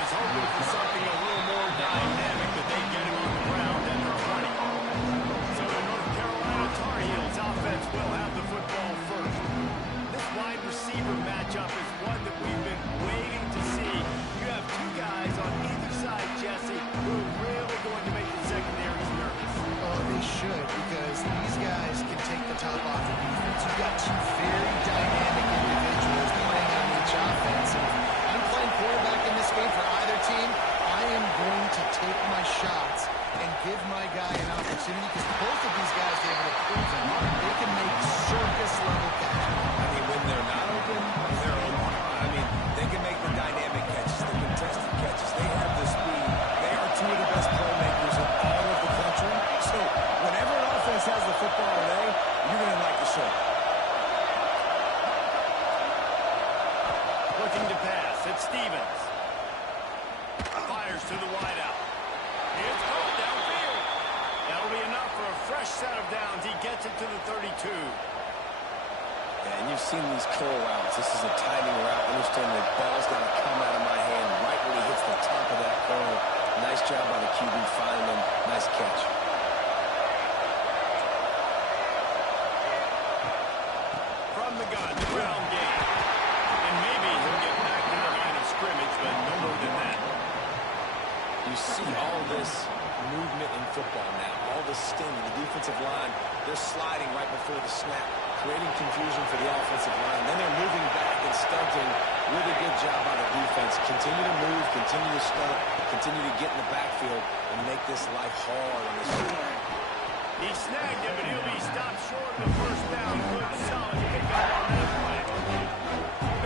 was hoping for something a little more dynamic, but they get him on the ground and they're running. So the North Carolina Tar Heels offense will have the football first. This wide receiver matchup is one that we've been waiting to see. You have two guys on either side, Jesse, who are really going to make the secondaries nervous. Oh, they should, because these guys can take the top off the defense. You've got two very dynamic individuals playing on each offense. And if I'm playing quarterback in this game for either team, I am going to take my shots and give my guy an opportunity, because both of these guys are able to prove them. They can make circus-level catches. I mean, when they're not open, they're open. I mean, they can make the dynamic catches, the contested catches. They have the speed. They are two of the best playmakers in all of the country. So whenever an offense has the football today, you're going to like the show. Looking to pass, it's Stevens. Fires to the wideout. It's going downfield. That'll be enough for a fresh set of downs. He gets it to the 32. Yeah, and you've seen these curl routes. This is a timing route. Understand the ball's got to come out of my hand right when he hits the top of that curl. Nice job by the QB finding him. Nice catch. From the gun, the ground game. And maybe he'll get back to the line of scrimmage, but no more than that. You see all this movement in football now. All the sting. The defensive line, they're sliding right before the snap, creating confusion for the offensive line. Then they're moving back and stunting. Really good job by the defense. Continue to move, continue to stunt, continue to get in the backfield and make this life hard on this team. He snagged him, but he'll be stopped short of the first down. Good, solid pickup on that play.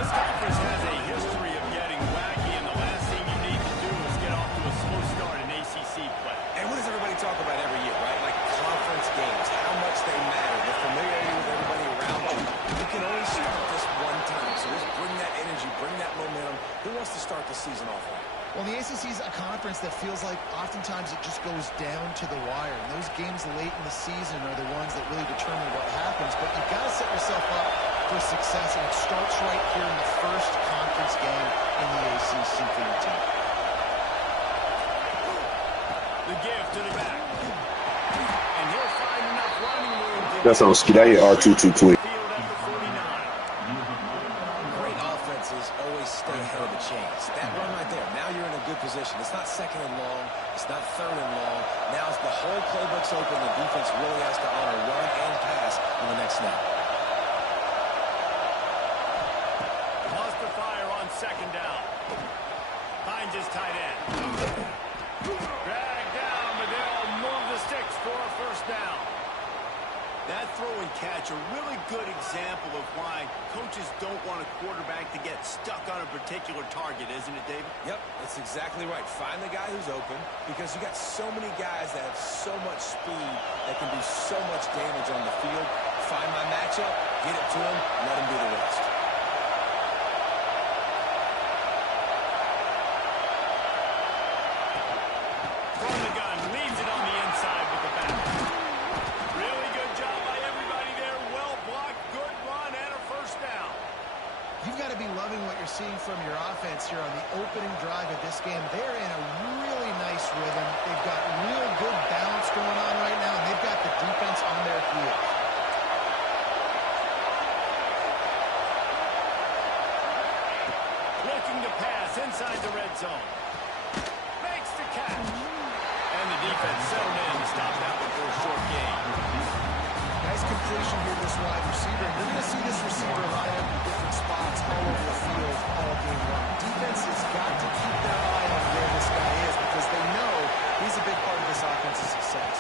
This conference has a history of getting wacky, and the last thing you need to do is get off to a slow start in ACC play. And what does everybody talk about every year, right? Like conference games, how much they matter, the familiarity with everybody around you. You can only start this one time, so just bring that energy, bring that momentum. Who wants to start the season off right? Well, the ACC is a conference that feels like oftentimes it just goes down to the wire. And those games late in the season are the ones that really determine what happens. But you've got to set yourself up for success, and it starts right here in the first conference game in the ACC for your team. The give to the back. And he'll find enough running room to That's on ski. That hit R2C tweet. Great offenses always stay ahead of the chains. That run right there, now you're in a good position. It's not second and long. It's not third and long. Now as the whole playbook's open, the defense really has to honor run and pass on the next snap. Lost the fire on second down. Finds his tight end. Dragged down, but they'll move the sticks for a first down. That throw and catch, a really good example of why coaches don't want a quarterback to get stuck on a particular target, isn't it, David? Yep, that's exactly right. Find the guy who's open, because you got so many guys that have so much speed that can do so much damage on the field. Find my matchup, get it to him, let him do the rest. From the gun, leaves it on the inside with the back. Really good job by everybody there. Well blocked, good run, and a first down. You've got to be loving what you're seeing from your offense here on the opening drive of this game. They're in a really nice rhythm. They've got real good balance going on right now, and they've got the defense on their heels. Looking to pass inside the red zone. Makes the catch. And the defense settled in to stop that one for a short gain. Nice completion here, this wide receiver. You're going to see this receiver line up in different spots all over the field all game long. Defense has got to keep their eye on where this guy is, because they know he's a big part of this offense's success.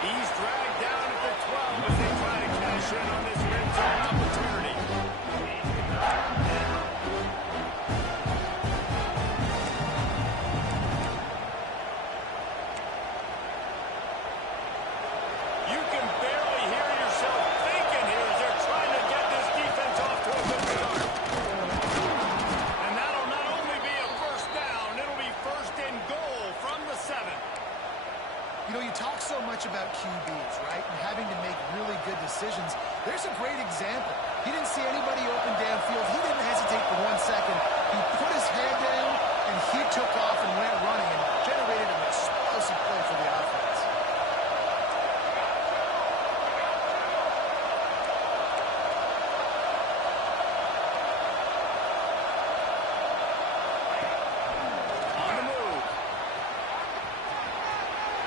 He's dragged down at the 12 as they try to cash in on this red zone opportunity. You can barely hear yourself thinking here as they're trying to get this defense off to a good start. And that'll not only be a first down, it'll be first and goal from the 7. You know, you talk so much about QBs, right, and having to make really good decisions. There's a great example. He didn't see anybody open downfield. He didn't hesitate for 1 second. He put his head down, and he took off and went running and generated an explosive play for the offense. On the move.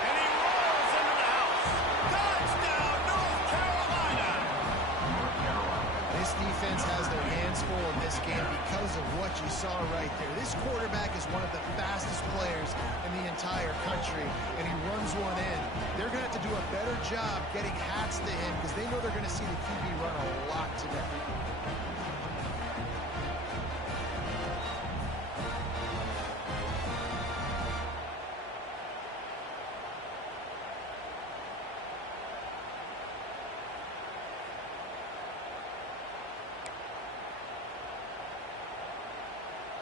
And he rolls into the house. Touchdown, North Carolina! This defense has their hands full in this game because of what you saw right there. This quarterback is one of the fastest players in the entire country, and he runs one in. They're going to have to do a better job getting hats to him because they know they're going to see the QB run a lot today.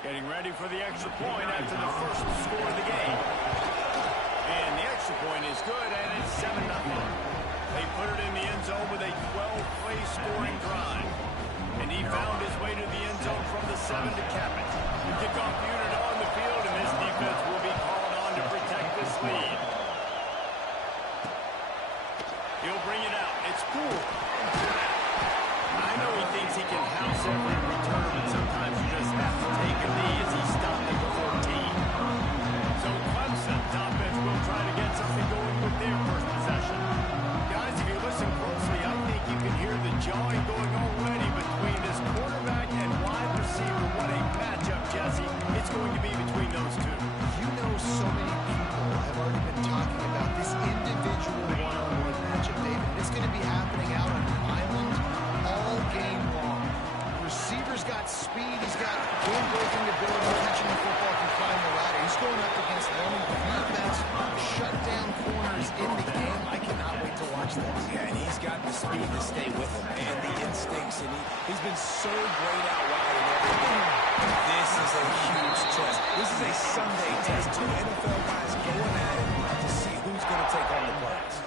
Getting ready for the extra point after the first score of the game. And the extra point is good, and it's 7-0. They put it in the end zone with a 12-play scoring drive. And he found his way to the end zone from the 7 to cap it. The kickoff unit on the field, and this defense will be called on to protect this lead. He'll bring it out. It's cool. I know he thinks he can house every return, but sometimes you just have to take a knee as he stopped at the 14. So Clemson's offense will try to get something going with their first possession. Guys, if you listen closely, I think you can hear the jawing going already between this quarterback and wide receiver. What a matchup, Jesse. It's going to be between those two. You know, so many people have already been talking about this individual one-on-one matchup, David. It's going to be happening out on the island all game long. Receiver's got speed. He's got game-breaking ability, catching the football, can climb the ladder. He's going up against one of the best shutdown corners in the game. I cannot wait to watch this. Yeah, and he's got the speed to stay with him and the instincts, and he's been so great out wide in every game. This is a huge test. This is a Sunday test. Two NFL guys going at it to see who's going to take on the prize.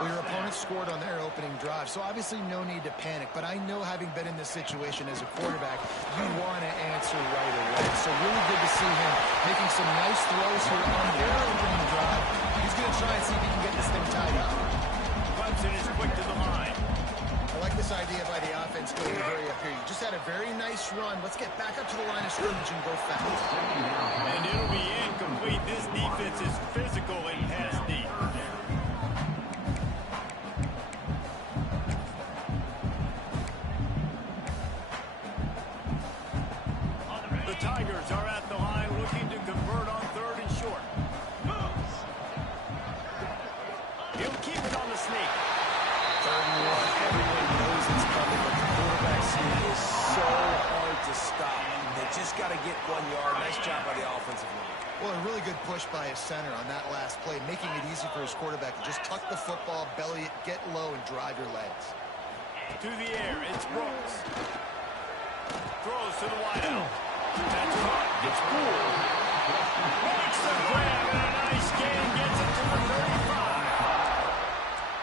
Well, your opponent scored on their opening drive, so obviously no need to panic. But I know, having been in this situation as a quarterback, you want to answer right away. So really good to see him making some nice throws here on their opening drive. He's going to try and see if he can get this thing tied up. Clemson is quick to the line. I like this idea by the offense going to hurry up here. You just had a very nice run. Let's get back up to the line of scrimmage and go fast. And it'll be incomplete. This defense is physical and pass deep. The Tigers are at the line looking to convert on 3rd and short. He'll keep it on the sneak. 3rd and 1. Everyone knows it's coming, but the quarterback speed is so hard to stop. They just got to get 1 yard. Nice job by the offensive line. Well, a really good push by his center on that last play, making it easy for his quarterback to just tuck the football, belly it, get low, and drive your legs. To the air, it's Brooks. Throws to the wideout. That's caught. It's cool. Makes the grab and a nice gain. Gets it to the 35.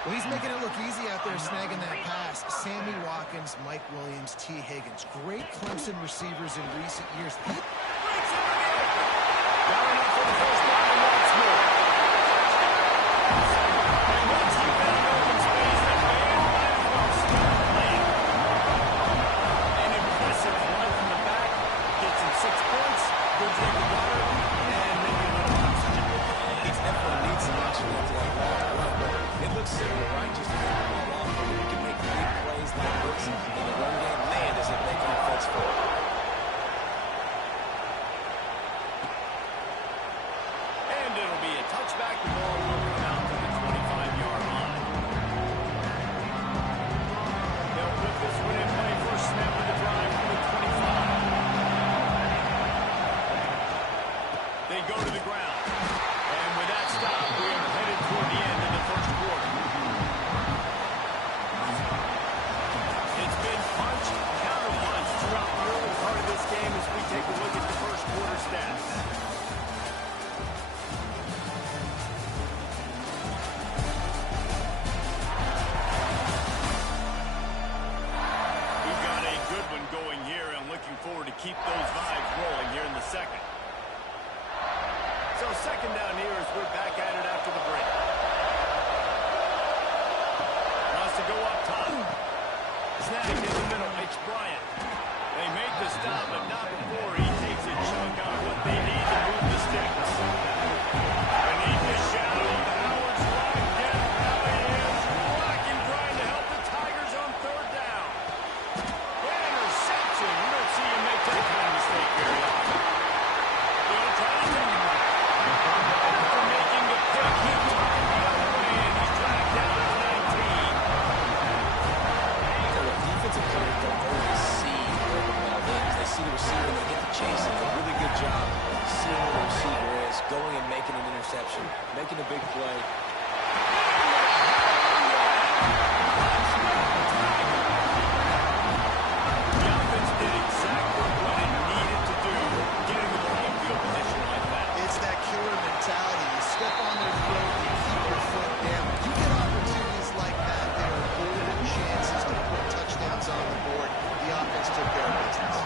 Well, he's making it look easy out there, snagging that pass. Sammy Watkins, Mike Williams, T. Higgins. Great Clemson receivers in recent years. Breaks it in the open. Got enough for the first down and once more. And once he found open space, the man might as well start playing. An impressive run from the back. Gets him 6 points. Good take the water. And maybe a little oxygen. He definitely needs some oxygen after that long run, but it looks simple, right? Just hand the ball off, and you can make big plays like this in the run game. Man, does it make offense for it. And it'll be a touchback. The ball will come out to the 25-yard line. They'll put this one in play. First snap of the drive from the 25. They go to the ground. And with that stop, we are headed toward the end of the first quarter. It's been punched, counter-punched throughout the early part of this game as we take a look at the first quarter stats. We've got a good one going here and looking forward to keep those vibes as we're back at it after the break. Wants to go up top. Snap in the middle. It's Bryant. They make the stop, but not before he takes a chunk out of what they need to move the sticks. Beneath the shadow of Howard's right, Death Valley is blocking, trying to help the Tigers on third down. Interception. You don't see him make that kind of mistake very often. They'll try to take him back. After making the pick, he turned the other way, and he's dragged down to 19. Defensive players don't always see where the ball is. They see the receiver and they get the chase. It's a really good job seeing where the receiver is, going and making an interception, making a big play. The offense did exactly what it needed to do, getting the ball in field position like that. It's that killer mentality. You step on their throat, you keep your foot down. You get opportunities like that, there are golden chances to put touchdowns on the board. The offense took care of business.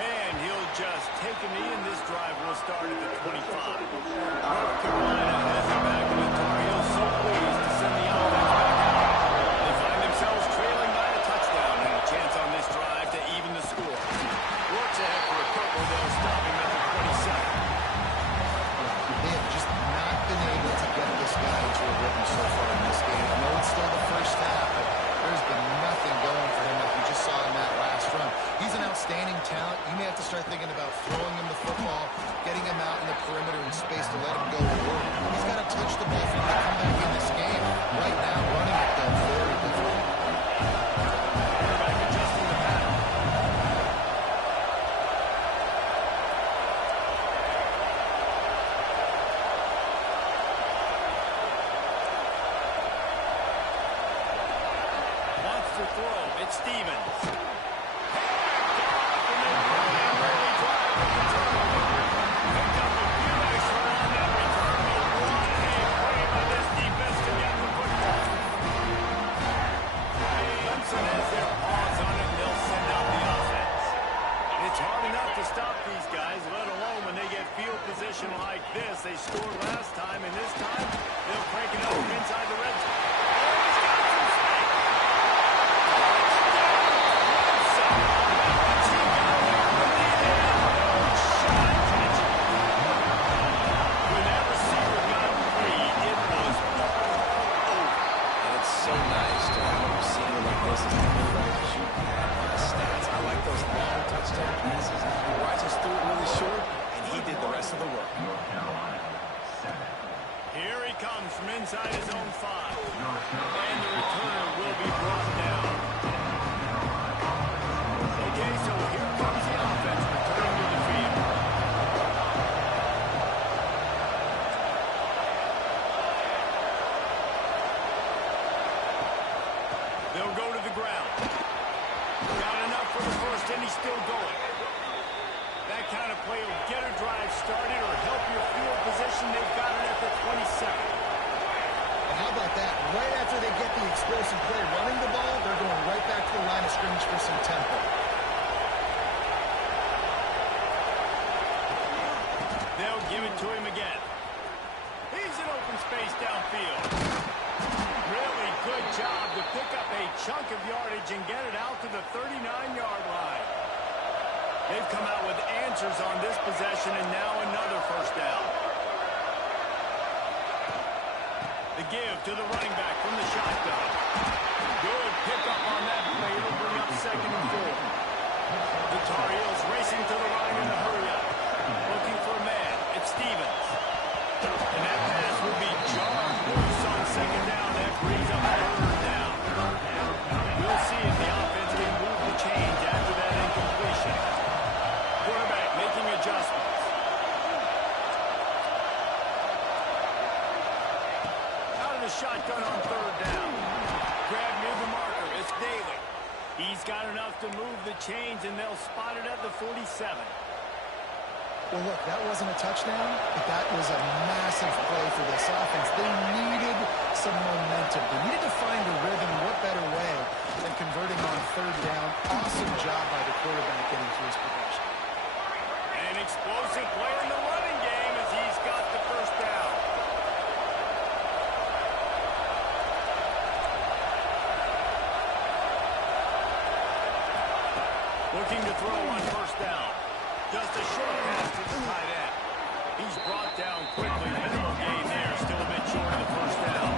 And he'll just take a knee, and this drive will start at the 25. North Carolina has it back in the Tar Heels, so pleased to send the offense back out. They find themselves trailing by a touchdown and a chance on this drive to even the score. Works ahead for a couple. They'll stop him at the 27. They have just not been able to get this guy into a rhythm so far in this game. I know it's still the first half, but there's been nothing going for him like you just saw in that last run. He's an outstanding talent. You may have to start thinking about throwing him the football, getting him out in the perimeter in space to let him go to work. He's got to touch the ball for him to come back in this game. Right now, running it, though, very difficult. Quarterback adjusting the pattern. Wants to throw. It's Stevens. Clemson has their paws on it, and they'll send out the offense. It's hard enough to stop these guys, let alone when they get field position like this. They scored last time, and this time they'll crank it up from inside the red zone. Here he comes from inside his own 5. And the returner will be brought down. Okay, so here comes the offense returning to the field. They'll go to the ground. Got enough for the first, and he's still going. That kind of play will get a drive started or help your field position. They've got it at the 27. And how about that? Right after they get the explosive play running the ball, they're going right back to the line of scrimmage for some tempo. They'll give it to him again. He's in open space downfield. Really good job to pick up a chunk of yardage and get it out to the 39-yard line. They've come out with answers on this possession, and now another first down. The give to the running back from the shotgun. Good pickup on that play. It'll bring up 2nd and 4. The Tar Heels racing to the line in a hurry-up. Looking for a man. It's Stevens. And that pass will be jarred loose on 2nd down. That brings up 3rd down. We'll see if the offense can move the chains after that incompletion. Quarterback making adjustments. Out of the shotgun on 3rd down. Grab near the marker. It's Daly. He's got enough to move the chains, and they'll spot it at the 47. Well, look, that wasn't a touchdown, but that was a massive play for this offense. They needed some momentum. They needed to find a rhythm. What better way than converting on 3rd down? Awesome job by the quarterback getting through his progression. Explosive play in the running game as he's got the first down. Looking to throw on first down. Just a short pass to the tight end. He's brought down quickly. Minimal gain there. Still a bit short of the first down.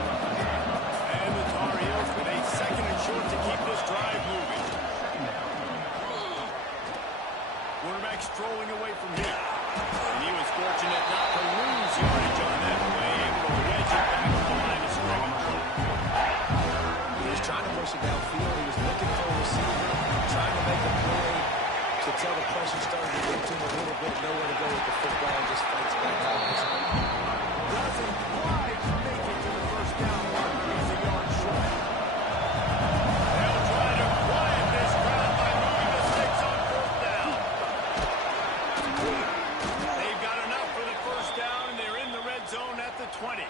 And the Tar Heels with a second and short to keep this drive moving. Quarterback strolling away from here. And he was fortunate not to lose yardage on that play. Able to wedge it back to the line of scrimmage. He was trying to push it downfield. He was looking for a receiver, trying to make a play. To tell the pressure started to get to him a little bit. Nowhere to go with the football and just fights back out. Doesn't quite make it to the first down marker. He's a yard short. They'll try to quiet this crowd by moving the sticks on fourth down. They've got enough for the first down, and they're in the red zone at the 20.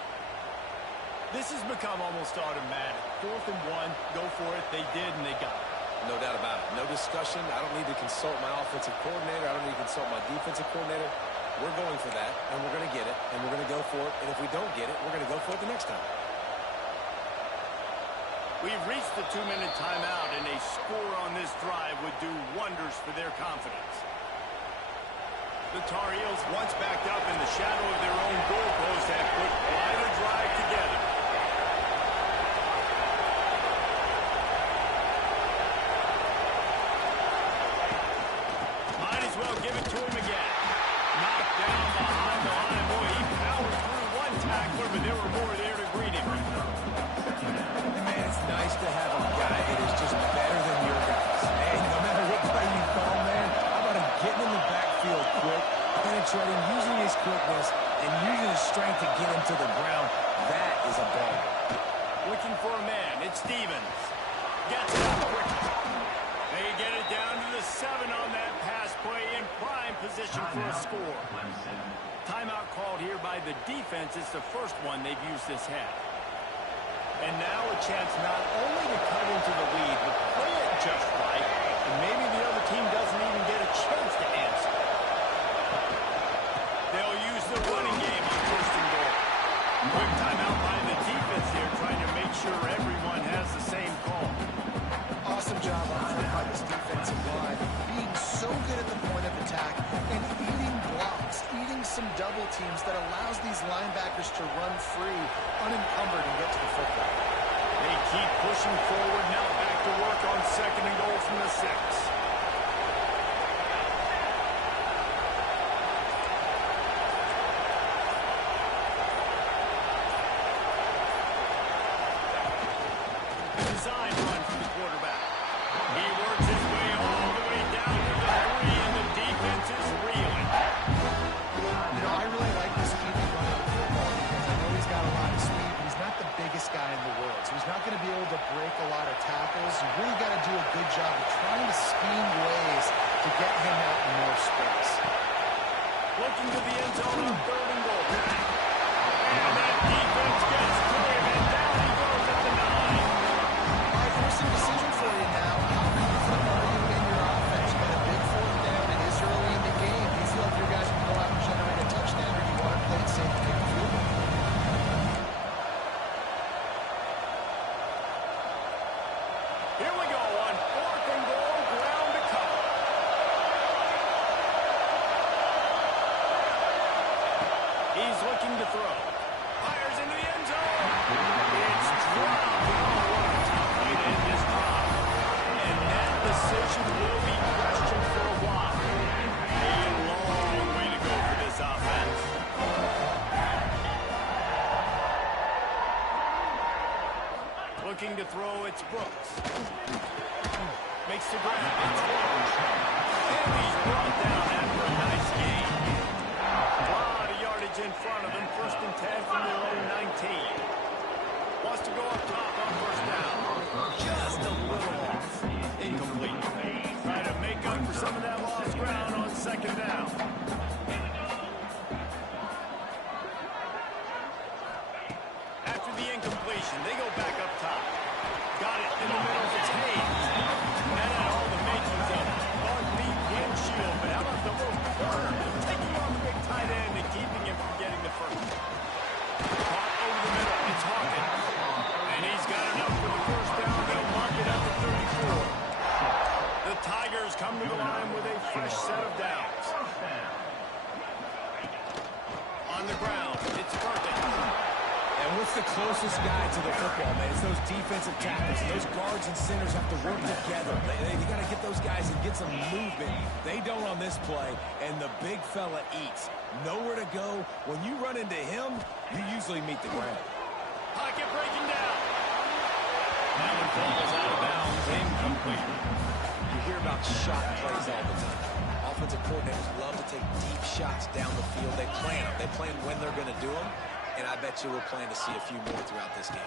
This has become almost automatic. 4th and 1, go for it. They did, and they got it. No doubt about it. No discussion. I don't need to consult my offensive coordinator. I don't need to consult my defensive coordinator. We're going for that, and we're going to get it, and we're going to go for it. And if we don't get it, we're going to go for it the next time. We've reached the 2-minute timeout, and a score on this drive would do wonders for their confidence. The Tar Heels, once backed up in the shadow of their own goalpost, have put quite a drive together. Give it to him again. Knocked down behind the line. Boy, he powered through one tackler, but there were more there to greet him. And man, it's nice to have a guy that is just better than your guys. Hey, no matter what play you call, man, how about him getting in the backfield quick, penetrating, using his quickness, and using his strength to get him to the ground. That is a ball. Looking for a man. It's Stevens. Gets it out quickly. They get it down to the 7 on that pass play in prime position for a score. Timeout called here by the defense. It's the first one they've used this half. And now a chance not only to cut into the lead, but play it just right. And maybe the other team doesn't even get a chance to answer. They'll use the running game on first and goal. Quick timeout by the defense here, trying to make sure everyone has the same call. Awesome job on front by this defensive line, being so good at the point of attack and eating blocks, eating some double teams that allows these linebackers to run free, unencumbered, and get to the football. They keep pushing forward, now back to work on second and goal from the 6. Design run for the quarterback. He works his way all the way down to the 3, and the defense is reeling. You know, I really like this QB running the football because I know he's got a lot of speed, but he's not the biggest guy in the world. So he's not going to be able to break a lot of tackles. You really got to do a good job of trying to scheme ways to get him out in more space. Looking to the end zone on 3rd and goal. And that defense gets to him, and down he goes at the 9. All right, here's some decision for you now. How confident are you in your offense? You got a big 4th down. It is early in the game. Do you feel like your guys can go out and generate a touchdown, or do you want to play it safe and kick the field goal? Here we go on 4th and goal, ground to cover. He's looking to throw. Fires into the end zone. It's dropped. Oh, what a tough way to end this drive. And that decision will be questioned for a while. A long way to go for this offense. Looking to throw, it's Brooks. Makes the grab. It's Brooks. And he's brought down after a nice game. A lot of yardage in front of him. 1st and 10 from their own 19. Wants to go up top on first down. Just a little off. Incomplete. Trying to make up for some of that lost ground on 2nd down. After the incompletion, they go back up top. Got it in the middle. It's Hayes. That had all the makings of it. Bug meat windshield, but how about the little corner? Take Tigers come to the line with a fresh set of downs. On the ground, it's Perkins. And what's the closest guy to the football, man? It's those defensive tackles. Those guards and centers have to work together. You got to get those guys and get some movement. They don't on this play, and the big fella eats. Nowhere to go. When you run into him, you usually meet the ground. Pocket breaking down. That one falls out of bounds. Incomplete. You hear about shot plays all the time. Offensive coordinators love to take deep shots down the field. They plan them. They plan when they're going to do them. And I bet you we'll plan to see a few more throughout this game.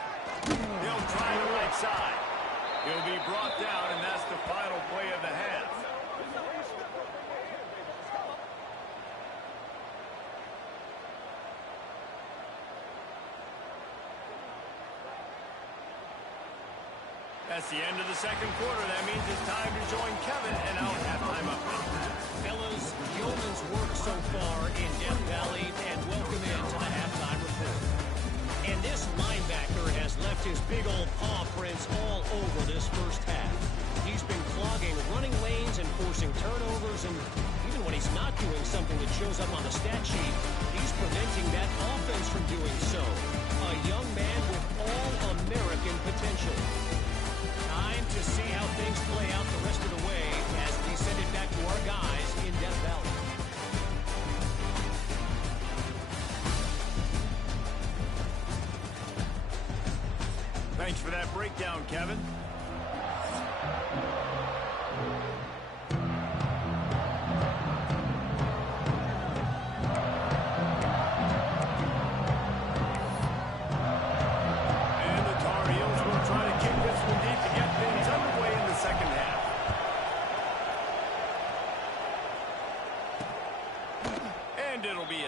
He'll try the right side. He'll be brought down, and that's the final play of the half. That's the end of the second quarter. That means it's time to join Kevin and our halftime update. Fellas, yeoman's work so far in Death Valley, and welcome into the halftime report. And this linebacker has left his big old paw prints all over this first half. He's been clogging running lanes and forcing turnovers, and even when he's not doing something that shows up on the stat sheet, he's preventing that offense from doing so. A young man with all-American potential. Time to see how things play out the rest of the way as we send it back to our guys in Death Valley. Thanks for that breakdown, Kevin.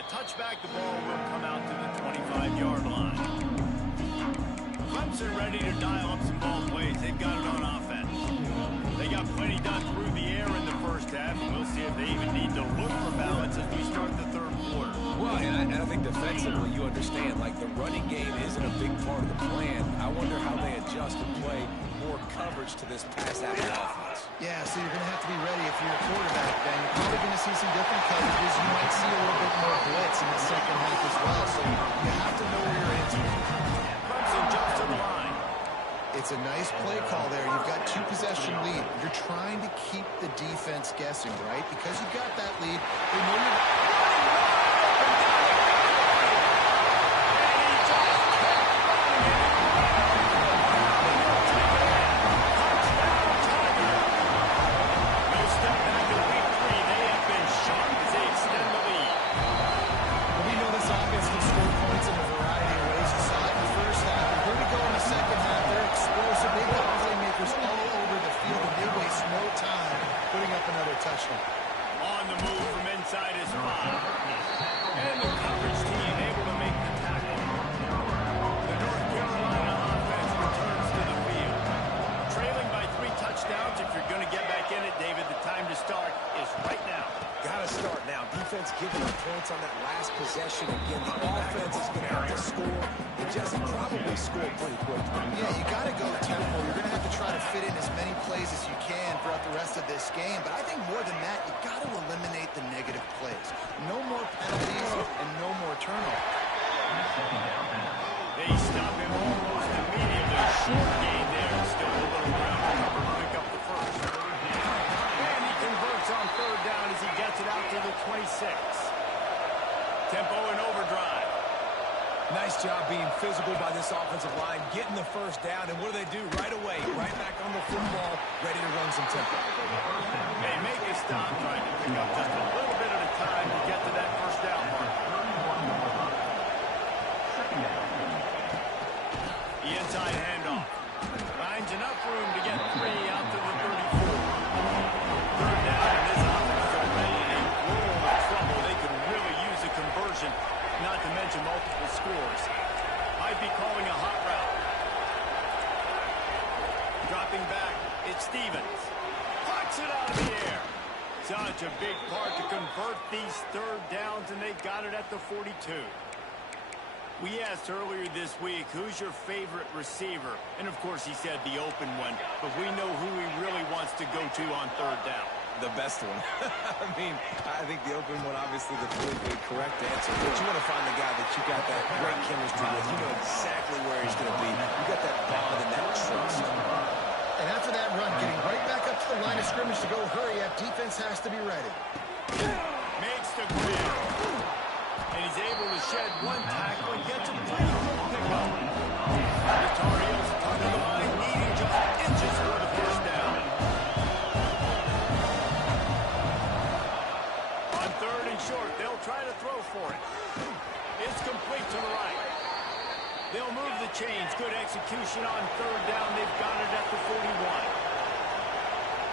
Touchback, the ball will come out to the 25-yard line. Clemson ready to dial up some ball plays. They've got it on offense. They got plenty done through the air in the first half, and we'll see if they even need to look for balance as we start the third quarter. Well, and I think defensively, you understand, like the running game isn't a big part of the plan. I wonder how they adjust and play more coverage to this pass-happy offense. Yeah, so you're going to have to be ready if you're a quarterback, then. You're probably going to see some different coverages. You might see a little bit more blitz in the second half as well, so you have to know where you're into. Clemson jumps to the line. It's a nice play call there. You've got two-possession lead. You're trying to keep the defense guessing, right? Because you've got that lead, they know you're... touchdown. On the move from inside his 5. And the coverage team able to make the tackle. The North Carolina offense returns to the field. Trailing by 3 touchdowns. If you're going to get back in it, David, the time to start is right now. Got to start now. Defense giving up points on that last possession. Again, the offense is going to have to score. And just probably score pretty quick. Yeah, you got to go tempo. You're going to have to try to fit in as many plays as you can throughout the rest of this game. But I think more than that, you got to eliminate the negative plays. No more penalties and no more turnovers. They stop him almost immediately. Short gain there. Still a little ground to cover to pick up the first. And he converts on third down as he gets it out to the 26. Tempo and overdrive. Nice job being physical by this offensive line, getting the first down, and what do? Right away, right back on the football, ready to run some tempo. They make a stop, trying to pick up just a little bit at a time to get to that first down mark. The inside handoff. Finds enough room to get 3 out to the 34. Third down, and this offense is already in a world of trouble. They could really use a conversion, not to mention multiple scores. Might be calling a hot route. Dropping back, it's Stevens. Pucks it out of the air. Such a big part to convert these third downs, and they got it at the 42. We asked earlier this week, who's your favorite receiver? And, of course, he said the open one. But we know who he really wants to go to on third down. The best one. I mean, I think the open one, obviously, the politically correct answer. But you want to find the guy that you got that great chemistry with. You know exactly where he's going to be. You got that bond and that trust. And after that run, getting right back up to the line of scrimmage to go hurry up, defense has to be ready. Makes the clear. And he's able to shed one tackle and gets a pretty good pickup. The Tar Heels tuck the line, needing just inches for the first down. On third and short, they'll try to throw for it. It's complete to the right. They'll move the chains. Good execution on third down. They've got it at the 41.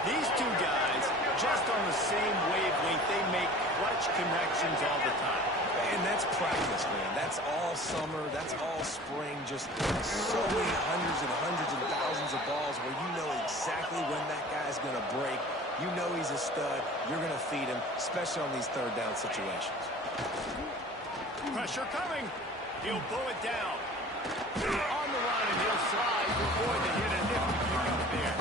These two guys, just on the same wavelength, they make clutch connections all the time. And that's practice, man. That's all summer. That's all spring. Just so many hundreds and thousands of balls where you know exactly when that guy's going to break. You know he's a stud. You're going to feed him, especially on these third down situations. Pressure coming. He'll pull it down. On the run, and he'll slide to avoid the hit and nifty pick up there.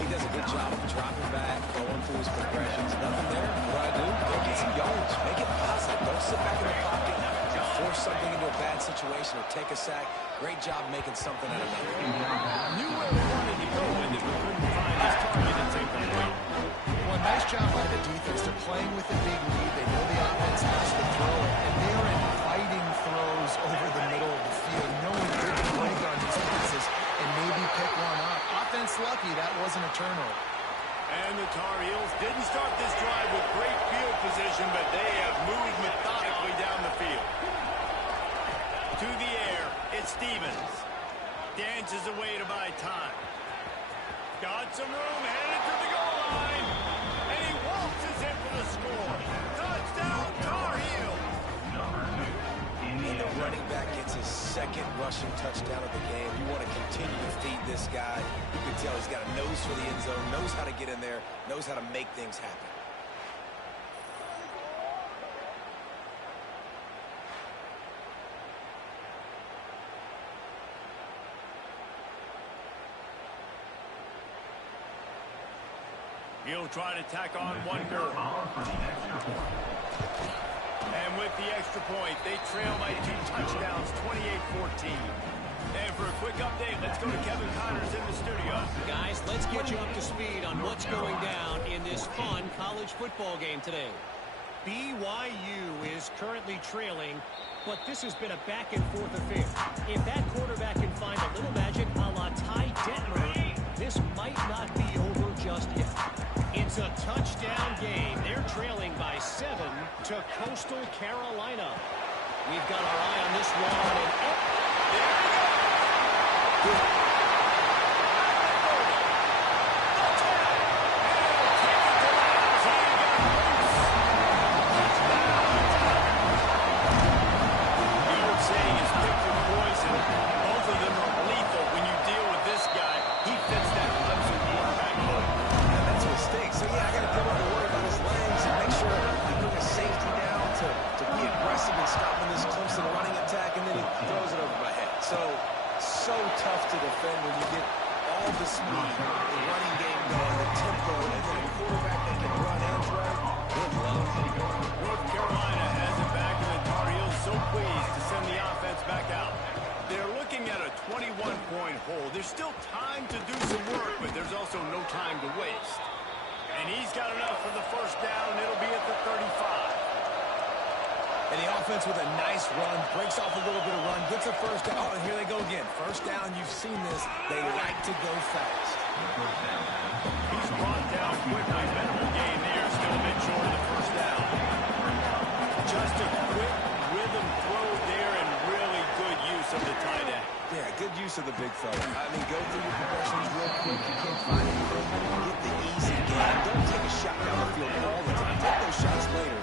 He does a good job of dropping back, going through his progressions. Nothing there. What I do, go get some yards. Make it positive. Don't sit back in the pocket and force something into a bad situation or take a sack. Great job making something out of nothing. Knew where he wanted to go with it, but couldn't find his target and take the point. Well, nice job by the defense. They're playing with a big lead. They know the offense has to throw it, and they are inviting throws over the middle of the field, knowing good to break on these passes and maybe pick one up. Offense lucky that wasn't a turnover. And the Tar Heels didn't start this drive with great field position, but they have moved methodically down the field. To the air, it's Stevens. Dances away to buy time. Got some room, headed to the goal line. And he waltzes in for the score. Touchdown, Tar Heels. And the running back gets his second rushing touchdown of the game. You want to continue to feed this guy. You can tell he's got a nose for the end zone, knows how to get in there, knows how to make things happen. He'll try to tack on one more. And with the extra point, they trail by 2 touchdowns, 28-14. And for a quick update, let's go to Kevin Connors in the studio. Guys, let's get you up to speed on what's going down in this fun college football game today. BYU is currently trailing, but this has been a back-and-forth affair. If that quarterback can find a little magic a la Ty Detmer, this might not be over just yet. It's a touchdown game. They're trailing by 7 to Coastal Carolina. We've got our eye on this one. And there we go. So tough to defend when you get all the speed, the running game going, the tempo, and then a quarterback that can run and throw. Good luck. North Carolina has it back, and the Tar Heels so pleased to send the offense back out. They're looking at a 21-point hole. There's still time to do some work, but there's also no time to waste. And he's got enough for the first down. It'll be at the 35. And the offense with a nice run, breaks off a little bit of run, gets a first down. Oh, and here they go again. First down, you've seen this. They like to go fast. He's brought down quickly. Minimal gain there. Still a bit short of the first down. Just a quick rhythm throw there and really good use of the tight end. Yeah, good use of the big fella. I mean, go through your progressions real quick. You can't find anything. Get the easy gain. Don't take a shot down the field all the time. Take those shots later.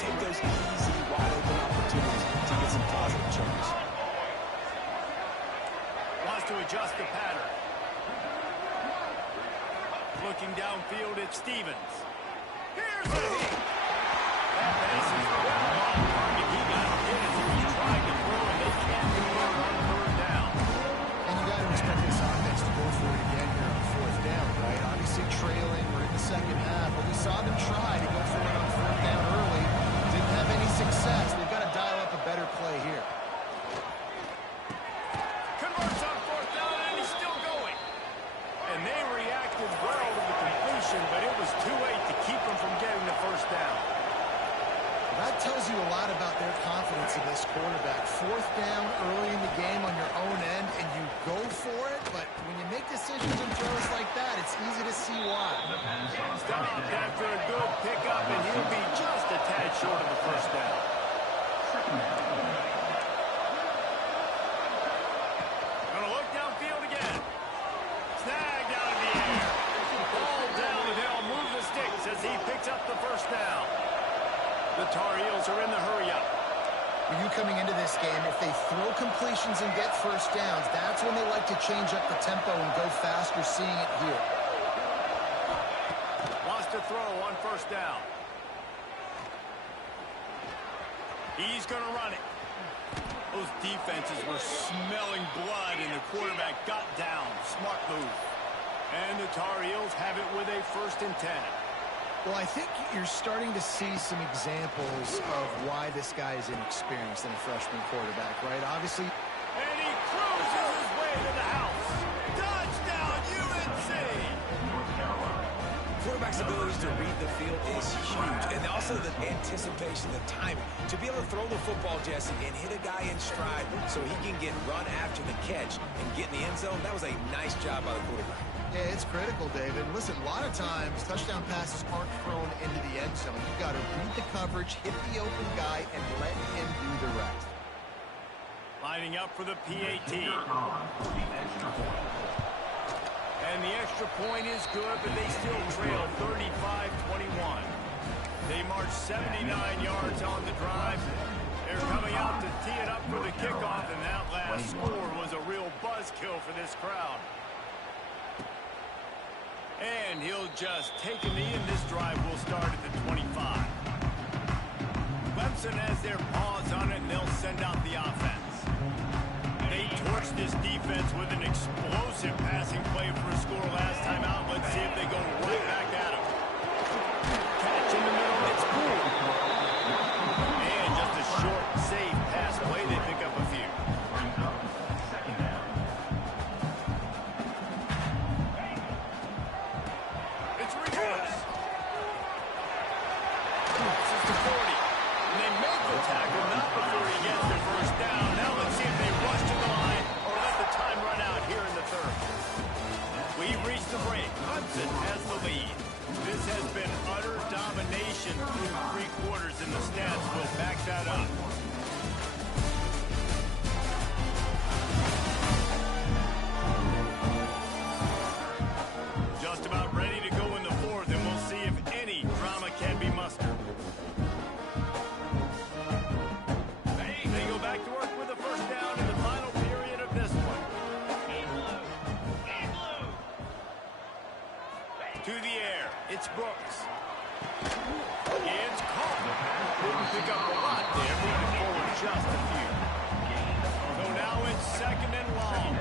Take those easy, wide open opportunities to get some positive chunks. Wants to adjust the pattern. Looking downfield at Stevens. Here's the hit. That pass is well on target. He got hit as he tried to throw, and they can't do it on third down. And you got to expect this offense to go for it again here on fourth down, right? Obviously trailing. We're in the second half, but we saw them try to go for it on fourth down early. Didn't have any success. They've got to dial up a better play here. Converts on fourth down, and he's still going. And they reacted well to the completion, but it was too late to keep them from getting the first down. That tells you a lot about their confidence in this quarterback. Fourth down early in the game on your own end, and you go for it, but when you make decisions and throws like that, it's easy to see why. Stopped after a good pickup, and he'll be just a tad short of the first down. Gonna look downfield again. Snagged out of the air. Ball down, and they'll move the sticks as he picks up the first down. The Tar Heels are in the hurry-up. When you coming into this game, if they throw completions and get first downs, that's when they like to change up the tempo and go faster, seeing it here. Wants to throw on first down. He's going to run it. Those defenses were smelling blood, and the quarterback got down. Smart move. And the Tar Heels have it with a 1st and 10. Well, I think you're starting to see some examples of why this guy is inexperienced in a freshman quarterback, right? Obviously. And he cruises his way to the house. Touchdown, UNC! Quarterback's ability to read the field is huge, and also the anticipation, the timing. To be able to throw the football, Jesse, and hit a guy in stride so he can get run after the catch and get in the end zone, that was a nice job by the quarterback. Yeah, it's critical, David. Listen, a lot of times touchdown passes aren't thrown into the end zone. You've got to read the coverage, hit the open guy, and let him do the rest. Lining up for the PAT. And the extra point is good, but they still trail 35-21. They march 79 yards on the drive. They're coming out to tee it up for the kickoff, and that last score was a real buzzkill for this crowd. And he'll just take a knee, and this drive will start at the 25. Clemson has their paws on it, and they'll send out the offense. They torched this defense with an explosive passing play for a score last time out. Let's see if they go right back at him. Catch in the middle, it's cool. And just a short, safe pass play. They pick up a few. It's reverse. Crosses the 40. And they make the tackle, not before he gets the first down. Now let's see if they rush to the line or let the time run out here in the third. We've reached the break. Clemson has the lead. This has been utter domination through 3 quarters, and the stats will back that up. Just about ready to go in the 4th, and we'll see if any drama can be mustered. They go back to work with a first down in the final period of this one. To the air, it's Brooks. It's caught. Didn't pick up a lot there, moving forward just a few. So now it's 2nd and long.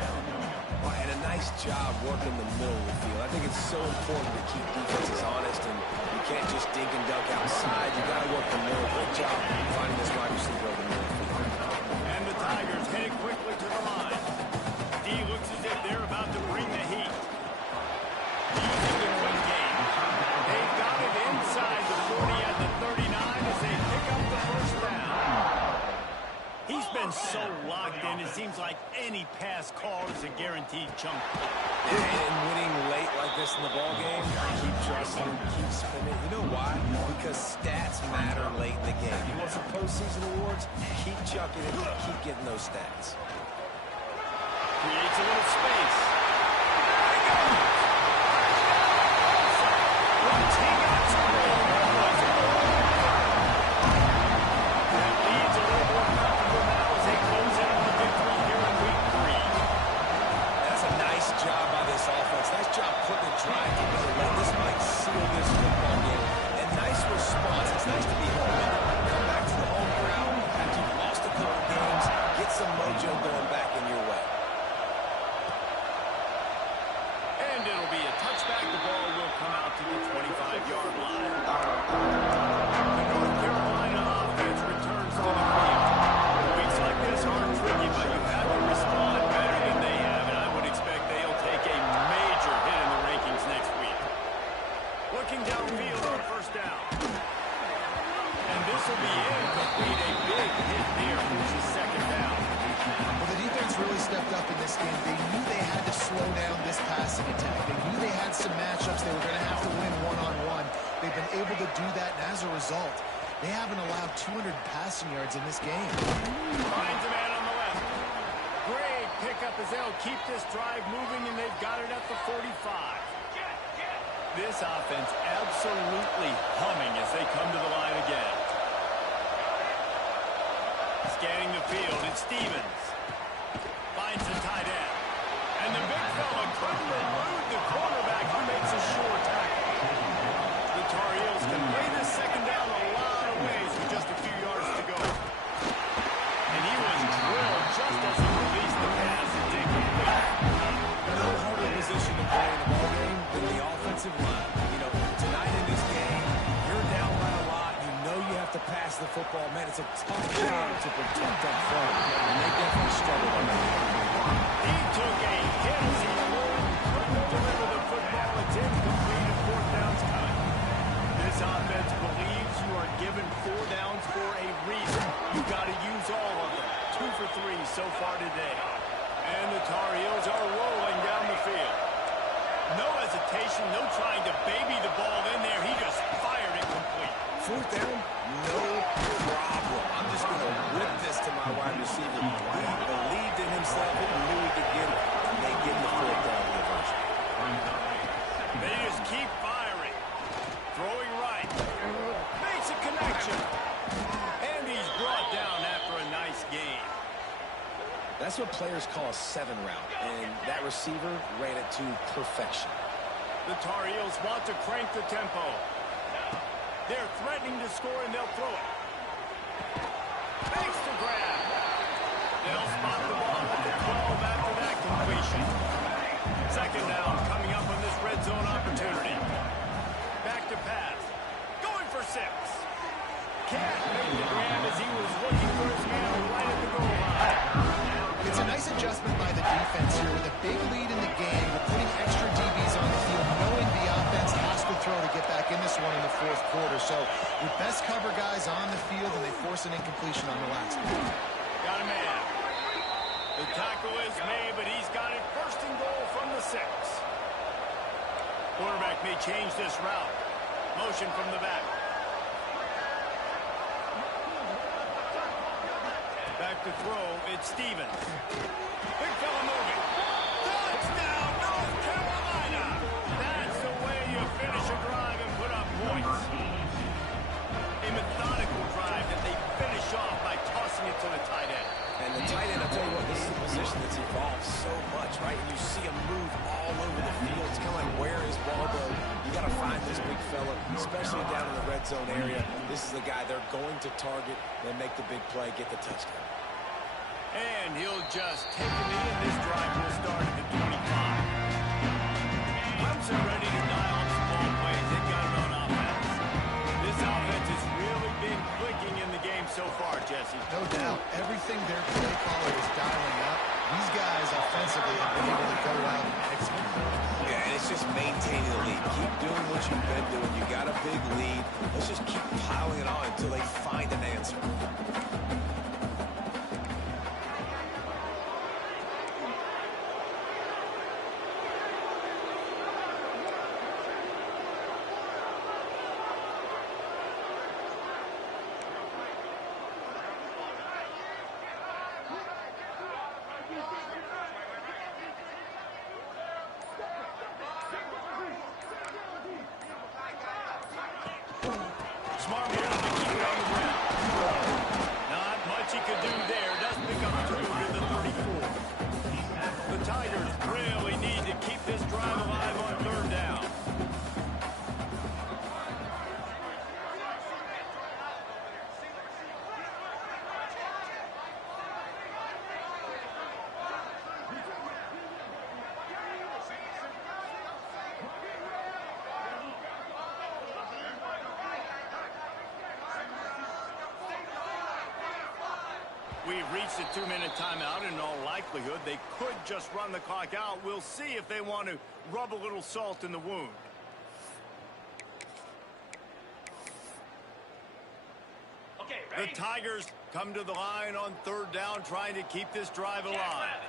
And a nice job working the middle of the field. I think it's so important to keep defenses honest, and you can't just dink and dunk outside. You got to work the middle. Great job finding this wide receiver over the middle. And the Tigers headed quickly to the line. D looks as if they're about to bring the heat. Using the quick game. They've got it inside the 40 at the 39 as they pick up the first down. He's been so locked in, it seems like any pass call is a guaranteed chunk. And winning late like this in the ballgame, keep trusting, keep spinning. You know why? Because stats matter late in the game. You want some postseason awards? Keep chucking it, keep getting those stats. Creates a little space. Once he got screwed, that leads a little more comfortable now as they close in on the victory here in week 3. That's a nice job by this offense. Nice job putting a drive together. This might seal this football game. And nice response. It's nice to be home. Come back to the home crowd after you've lost a couple games. Get some mojo going back in your way. And Looking downfield on first down. And this will be incomplete. A big hit there, which is second down. Well, the defense really stepped up in this game. They knew they had to slow down this passing attack. They knew they had some matchups they were going to have to win one-on-one. They've been able to do that, and as a result, they haven't allowed 200 passing yards in this game. Finds a man on the left. Great pickup as they'll keep this drive moving, and they've got it at the 45. This offense absolutely humming as they come to the line again. Scanning the field, it's Stevens. Finds the tight end. And the big fella couldn't elude the cornerback who makes a sure tackle. The Tar Heels can play this second down a lot of ways with just a few yards to go. And he was drilled just as he released the pass and take it away. No harder position to play in the ballgame than the offensive line. You know, tonight in this game, you're down by a lot. You know you have to pass the football. Man, it's a tough job to protect up front. And they definitely struggled on that. He took a hit as he couldn't deliver the football. It's incomplete and fourth down's coming. This offense believes you are given 4 downs for a reason. You've got to use all of them. 2 for 3 so far today. And the Tar Heels are rolling down the field. No hesitation, no trying to baby the ball in there. He just fired it complete. Fourth down, no problem. I'm just going to whip this to my wide receiver. He believed in himself. He knew he could get it. And they get the fourth down conversion. They just keep firing. Throwing right. Makes a connection. And he's brought down after a nice game. That's what players call a 7 route, and that receiver ran it to perfection. The Tar Heels want to crank the tempo. They're threatening to score, and they'll throw it. Makes the grab. They'll spot the ball at the 12 after that completion. Second down coming up on this red zone opportunity. Back to pass. Going for 6. Can't make the grab as he was looking for his man right at the goal line. It's a nice adjustment by the defense here with a big lead in the game. We're putting extra DBs on the field, knowing the offense has to throw to get back in this one in the fourth quarter. So your best cover guys on the field, and they force an incompletion on the last one. Got a man. The tackle is made, but he's got it first and goal from the 6. Quarterback may change this route. Motion from the back. Back to throw, it's Stevens. Big fella moving. Touchdown, North Carolina! That's the way you finish a drive and put up points. A methodical drive that they finish off by tossing it to the tight end. And the tight end, I'll tell you what, this is a position that's evolved so much, right? And you see him move all over the field. It's kind of like, where is ball go? You got to find this big fella, especially down in the red zone area. This is the guy they're going to target and make the big play, get the touchdown. And he'll just take a knee, and this drive will start at the 25. Clemson ready to dial up some ball plays. They've got it on offense. This offense has really been clicking in the game so far, Jesse. No doubt. Everything their play caller is dialing up, these guys offensively have been able to go out and execute. Yeah, and it's just maintaining the lead. Keep doing what you've been doing. You got a big lead. Let's just keep piling it on until they find an answer. Smart move to keep it on the ground. Not much he could do there. Does pick up 2 to the 34. The Tigers really need to keep this drive alive on third down. We've reached a 2-minute timeout, and in all likelihood, they could just run the clock out. We'll see if they want to rub a little salt in the wound. The Tigers come to the line on 3rd down, trying to keep this drive alive.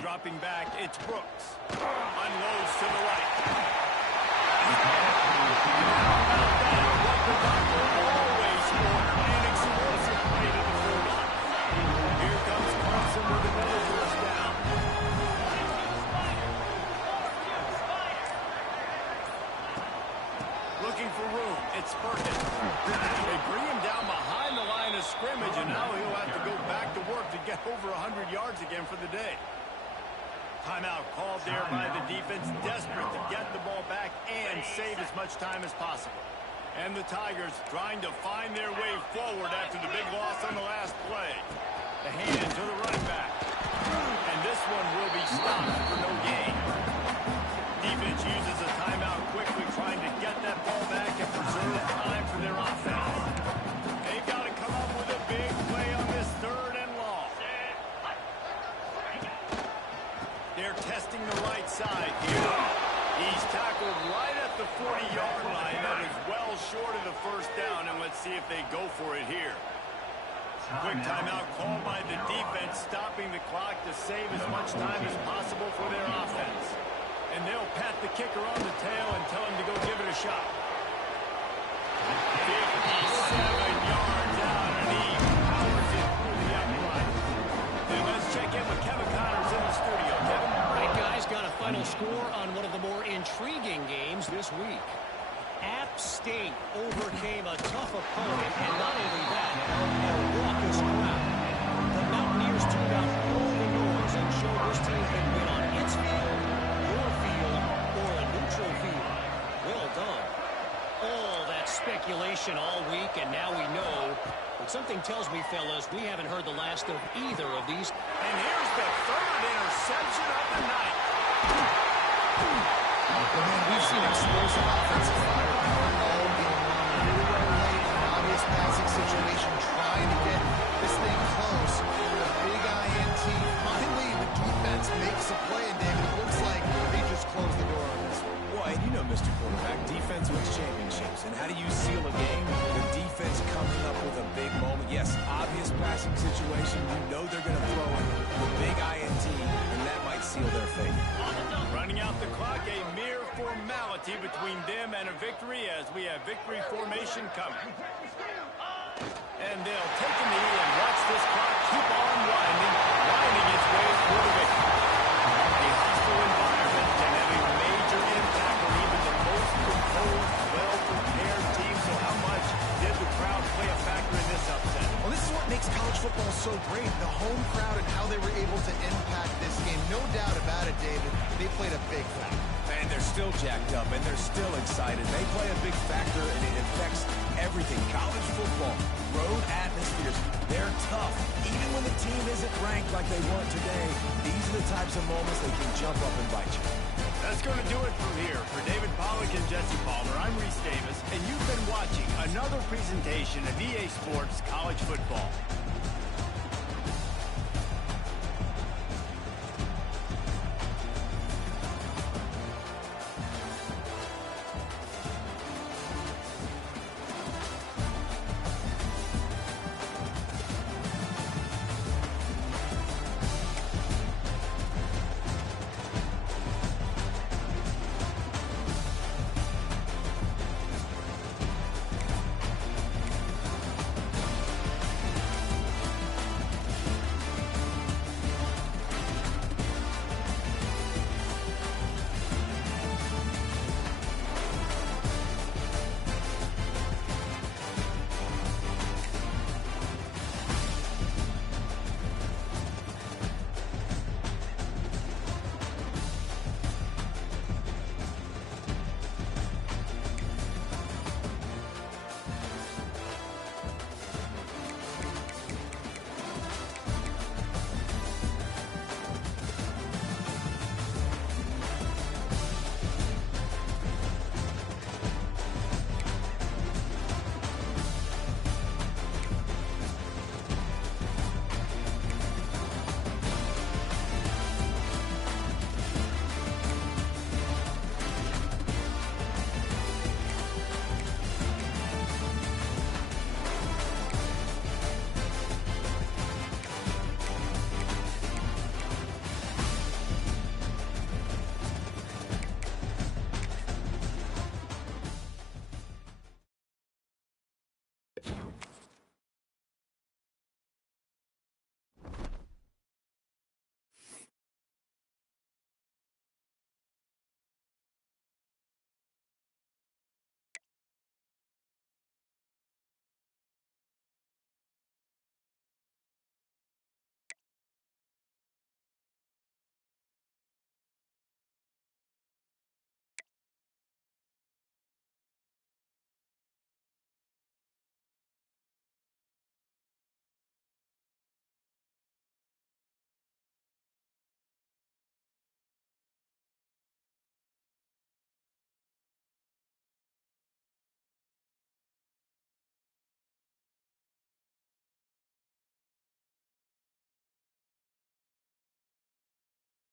Dropping back, it's Brooks. Unloads to the right. Always an explosive play to the 40. Here comes Clemson with another first down. Looking for room, it's Perkins. They bring him down behind the line of scrimmage, and now he'll have to go back to work to get over 100 yards again for the day. Timeout called there by the defense, desperate to get the ball back and save as much time as possible. And the Tigers trying to find their way forward after the big loss on the last play. The hand to the running back. And this one will be stopped for no gain. Defense uses a timeout quickly, trying to get that ball back and preserve time for their offense. They've got to come up with a big play on this 3rd and long. They're testing the right side here. He's tackled right at the 40-yard line. That is well short of the first down, and let's see if they go for it here. Quick timeout called by the defense, stopping the clock to save as much time as possible for their offense. And they'll pat the kicker on the tail and tell him to go give it a shot. 57 yards out, and he powers it through the upright. Then let's check in with Kevin Connors in the studio. Kevin? All right, guys, got a final score on one of the more intriguing games this week. App State overcame a tough opponent, and not only that, a raucous crowd. The Mountaineers tuned out all the noise and showed this team can win on its field, your field, or a neutral field. Well done. All that speculation all week, and now we know. But something tells me, fellas, we haven't heard the last of either of these. And here's the 3rd interception of the night. Well, man, we've seen explosive offensive firepower all game long. Here we are late, an obvious passing situation, trying to get this thing close. The big INT. Finally, the defense makes a play, and David, it looks like they just closed the door on this one. Well, and you know, Mr. Quarterback, defense wins championships. And how do you seal a game? The defense coming up with a big moment. Yes, obvious passing situation. You know they're going to throw in the big INT, and that might seal their fate. Running out the clock, a mere formality between them and a victory as we have victory formation coming. And they'll take a knee and watch this clock keep on winding its way through the victory. A hostile environment can have a major impact on even the most composed, well-prepared team. So how much did the crowd play a factor in this upset? Well, this is what makes college football so great, the home crowd and how they were able to impact this game. No doubt about it, David. They played a big factor. And they're still jacked up, and they're still excited. They play a big factor, and it affects everything. College football, road atmospheres, they're tough. Even when the team isn't ranked like they weren't today, these are the types of moments they can jump up and bite you. That's going to do it from here. For David Pollack and Jesse Palmer, I'm Reese Davis, and you've been watching another presentation of EA Sports College Football.